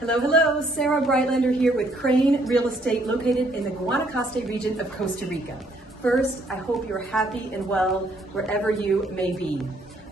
Hello, hello, Sarah Breitlander here with Krain Real Estate located in the Guanacaste region of Costa Rica. First, I hope you're happy and well wherever you may be.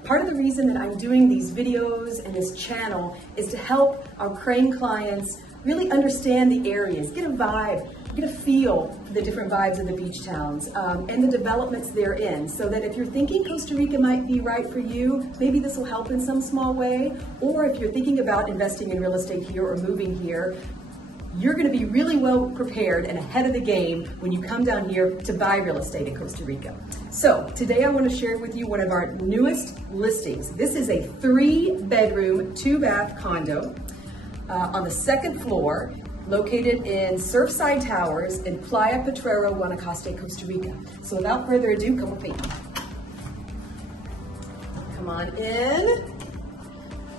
Part of the reason that I'm doing these videos and this channel is to help our Krain clients really understand the areas, get a vibe, get a feel the different vibes of the beach towns and the developments they're in, so that if you're thinking Costa Rica might be right for you, maybe this will help in some small way, or if you're thinking about investing in real estate here or moving here, you're going to be really well prepared and ahead of the game when you come down here to buy real estate in Costa Rica. So today I want to share with you one of our newest listings. This is a 3-bedroom, 2-bath condo on the second floor, located in Surfside Towers in Playa Potrero, Guanacaste, Costa Rica. So without further ado, come with me. Come on in.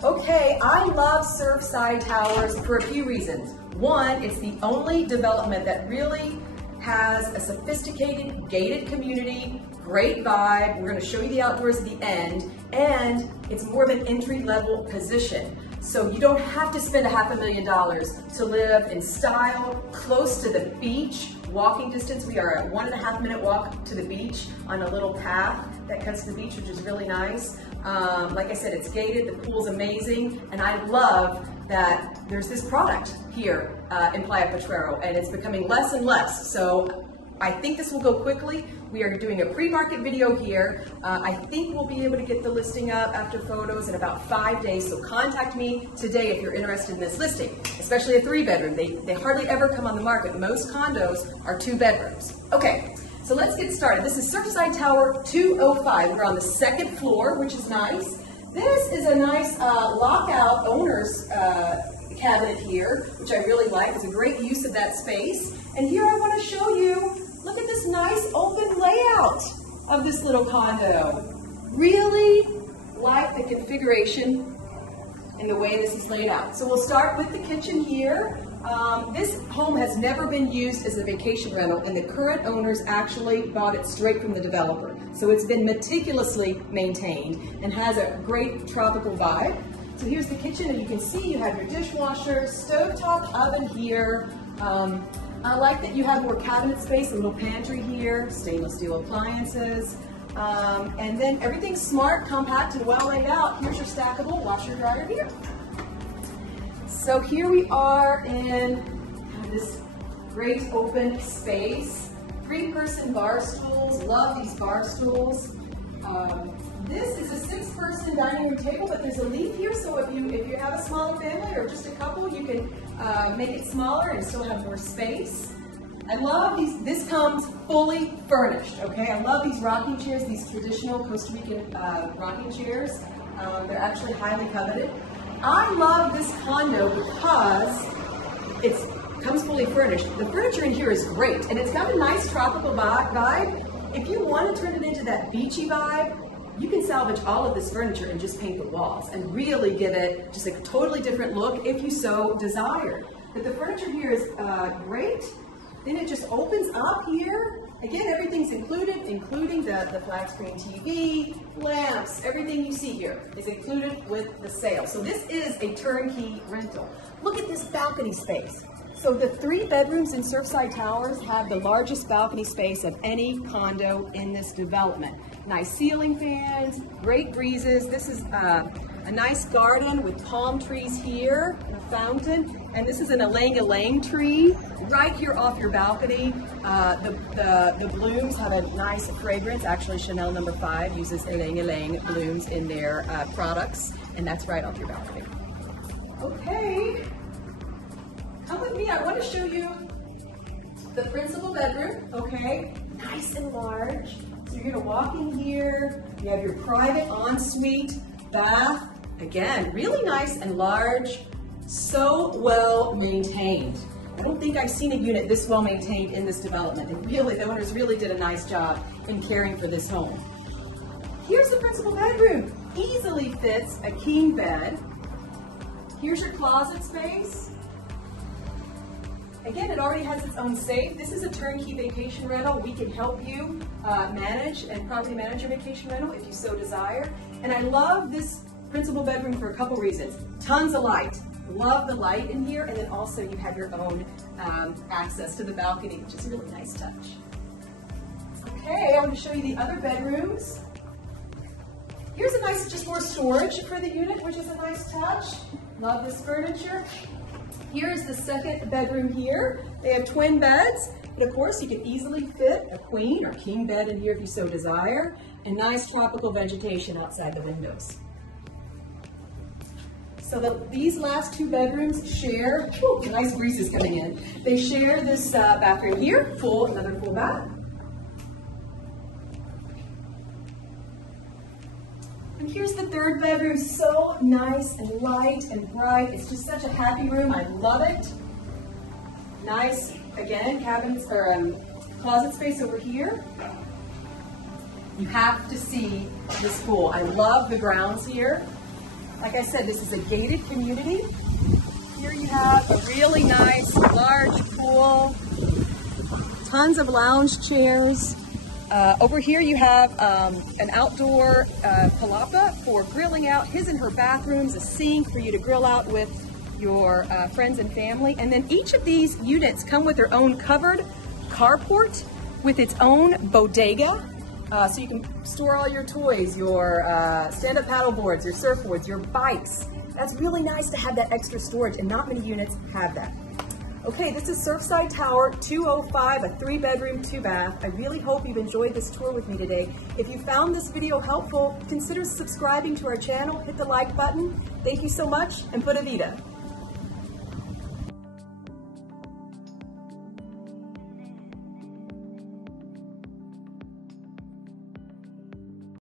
Okay, I love Surfside Towers for a few reasons. One, it's the only development that really has a sophisticated, gated community, great vibe. We're going to show you the outdoors at the end, and it's more of an entry-level position. So you don't have to spend $500,000 to live in style, close to the beach, walking distance. We are a 1.5-minute walk to the beach on a little path that cuts to the beach, which is really nice. Like I said, it's gated, the pool's amazing, and I love that there's this product here in Playa Potrero, and it's becoming less and less. So I think this will go quickly. We are doing a pre-market video here. I think we'll be able to get the listing up after photos in about 5 days, so contact me today if you're interested in this listing, especially a 3-bedroom. They hardly ever come on the market. Most condos are 2 bedrooms. Okay, so let's get started. This is Surfside Tower 205. We're on the second floor, which is nice. This is a nice lockout owner's cabinet here, which I really like. It's a great use of that space. And here I want to show you, look at this nice open layout of this little condo. Really like the configuration and the way this is laid out. So we'll start with the kitchen here. This home has never been used as a vacation rental, and the current owners actually bought it straight from the developer. So it's been meticulously maintained and has a great tropical vibe. So here's the kitchen, and you can see you have your dishwasher, stovetop oven here. I like that you have more cabinet space, a little pantry here, stainless steel appliances, and then everything's smart, compact, and well laid out. Here's your stackable washer dryer here. So here we are in this great open space. 3-person bar stools, love these bar stools. This is a 6-person dining room table, but there's a leaf here, so if you have a smaller family or just a couple, you can make it smaller and still have more space. I love these. This comes fully furnished, okay? I love these rocking chairs, these traditional Costa Rican rocking chairs. They're actually highly coveted. I love this condo because it comes fully furnished. The furniture in here is great, and it's got a nice tropical vibe. If you want to turn it into that beachy vibe, you can salvage all of this furniture and just paint the walls and really give it just a totally different look if you so desire. But the furniture here is great. Then it just opens up here. Again, everything's included, including the flat screen TV, lamps, everything you see here is included with the sale. So this is a turnkey rental. Look at this balcony space. So the 3 bedrooms in Surfside Towers have the largest balcony space of any condo in this development. Nice ceiling fans, great breezes. This is a nice garden with palm trees here, and a fountain, and this is an ylang-ylang tree right here off your balcony. The blooms have a nice fragrance. Actually, Chanel No. 5 uses ylang-ylang blooms in their products, and that's right off your balcony. Okay. Come with me, I want to show you the principal bedroom, okay? Nice and large. So you're gonna walk in here, you have your private ensuite bath. Again, really nice and large, so well maintained. I don't think I've seen a unit this well maintained in this development. And really, the owners really did a nice job in caring for this home. Here's the principal bedroom. Easily fits a king bed. Here's your closet space. Again, it already has its own safe. This is a turnkey vacation rental. We can help you manage and properly manage your vacation rental if you so desire. And I love this principal bedroom for a couple reasons. Tons of light. Love the light in here, and then also you have your own access to the balcony, which is a really nice touch. Okay, I want to show you the other bedrooms. Here's a nice, just more storage for the unit, which is a nice touch. Love this furniture. Here's the second bedroom here. They have twin beds, and of course you can easily fit a queen or king bed in here if you so desire, and nice tropical vegetation outside the windows. So these last two bedrooms share, nice breezes coming in. They share this bathroom here, another full bath. And here's the third bedroom, so nice and light and bright. It's just such a happy room, I love it. Nice, again, cabinets or closet space over here. You have to see this pool. I love the grounds here. Like I said, this is a gated community. Here you have a really nice, large pool, tons of lounge chairs. Over here you have an outdoor palapa for grilling out, his and her bathrooms, a sink for you to grill out with your friends and family. And then each of these units come with their own covered carport with its own bodega. So you can store all your toys, your stand-up paddle boards, your surfboards, your bikes. That's really nice to have that extra storage, and not many units have that. Okay, this is Surfside Tower 205, a 3-bedroom, 2-bath. I really hope you've enjoyed this tour with me today. If you found this video helpful, consider subscribing to our channel, hit the like button. Thank you so much, and Pura Vida.